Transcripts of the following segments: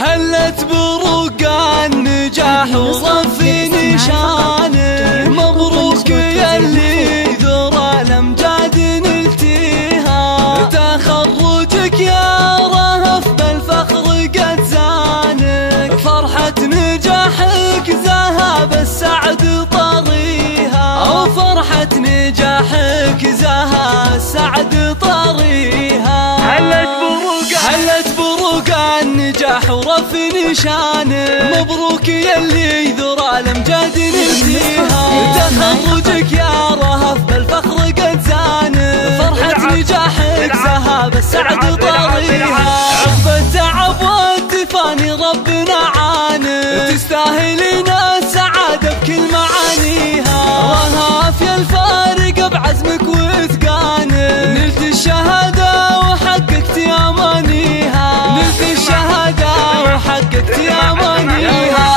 هلت بروق النجاح ورفي نشانه، مبروك يلي ذرى الامجاد نلتيها، تخرجك يا رهف بالفخر قد زانك، فرحة نجاحك ذهب السعد طريها، وفرحة نجاحك زها السعد طريها. هلت بروق النجاح ورفي نشانه، مبروك يلي ذرى الامجاد نلتيها، تخرجك يا رهف بالفخر قد زانه، فرحة نجاحك ذهب السعد طريها، عقب التعب والتفاني ربنا عانه، تستاهلين السعادة بكل معانيها، رهف يا الفارق بعزمك واتقانه، نلت الشهادة وحققت امانيها، نلت الشهادة وحققت امانيها،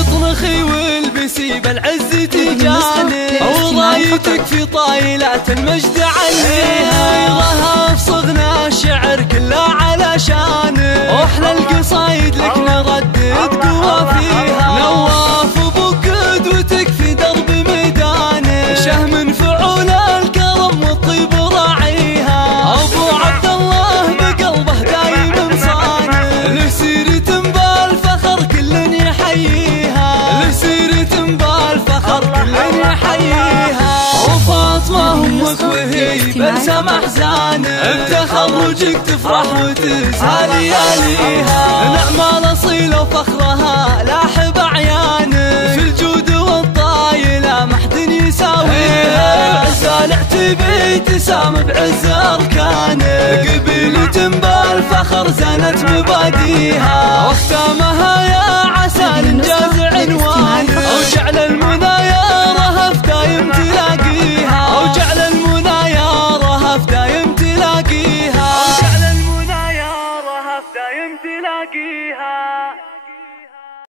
اطنخي والبسي بالعز تجاني، ورايتك في طايلات المجد عليها، رهف صغنا الشعر كله علشانه، واحلى القصايد لك نردد قوة فيها، نواف ابو قدوتك في درب ميدانه، شهم فعول الكرم والطيب راعيها، ابو عبد الله بقلبه دايم صانه، له سيرة بالفخر كل يحييها، له سيرة بالفخر كل يحييها، وفاطمة امك وهي بلسم احزانه، بتخرجك تفرح وتزهى لياليها، نعم الاصيل وفخرها لاح بعيانه، في الجود والطايله ما حد يساويها، عز العتبي تسام بعز اركانه، قبيلة بالفخر زانت مباديها، واختامها يا عسى الانجاز عنوانه، وجعل المنى يا رهف دايم تلاقيها، وجعل المنى يا رهف دايم تلاقيها، وجعل المنى يا رهف دايم تلاقيها.